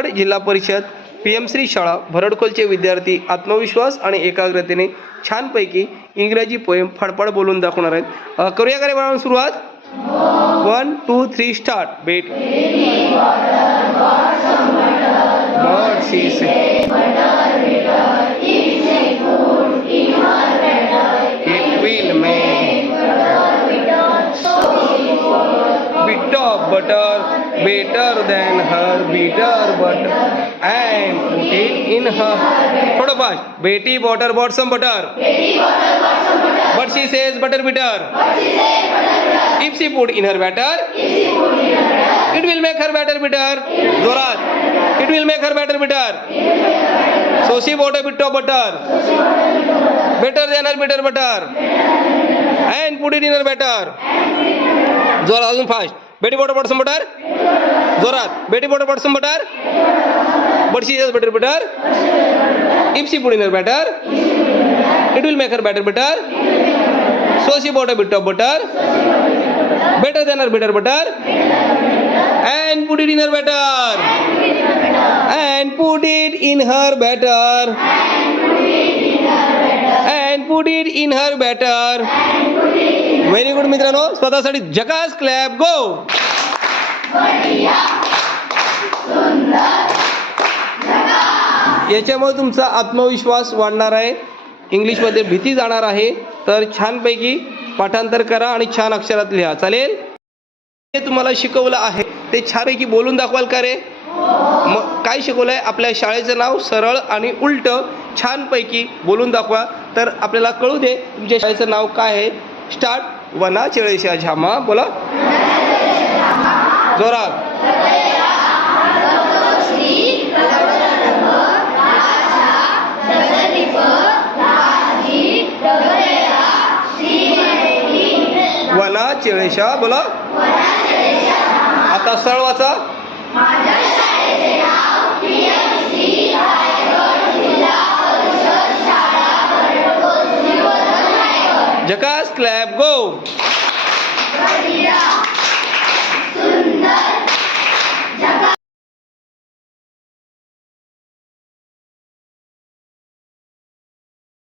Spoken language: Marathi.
मनमाड जिल्हा परिषद PM श्री शाळा भरडखोलचे विद्यार्थी आत्मविश्वास आणि एकाग्रतेने छानपैकी इंग्रजी पोएम फडफड बोलून दाखवणार आहेत. करूया का रे बाळांनो सुरुवात? 1 2 3 start. Bet bird see say it will make bit of butter better than her bitter butter and put it in her. थोड़ा fast. Betty bought some butter. But she says butter bitter. If she put in her batter, it will make her batter bitter. Zorat. It will make her batter bitter. So she bought a bit of butter better than her bitter butter and put it in her batter. Zorat, अजून fast. Betty bought some butter. Zorat. Betty bought some butter. But she has butter bitter. If she put in her batter, it will make her batter bitter. So she bought a bit of butter better than her bitter butter and put it in her batter. And put it in her batter. And put it in her batter. Very good मित्रांनो, स्वतःसाठी झकास क्लॅप. गो. याच्यामुळे तुमचा आत्मविश्वास वाढणार आहे, इंग्लिशमध्ये भीती जाणार आहे. तर छानपैकी पाठांतर करा आणि छान अक्षरात लिहा. चालेल? ते तुम्हाला शिकवलं आहे ते छानपैकी बोलून दाखवाल का रे? मग काय शिकवलंय? आपल्या शाळेचं नाव सरळ आणि उलट छानपैकी बोलून दाखवा, तर आपल्याला कळू दे तुमच्या शाळेचं नाव काय आहे. स्टार्ट. वना चळेशा झामा. बोला जोरात. वना चळेशा. बोला आता सरळ वाचा. झकास क्लॅप. गो.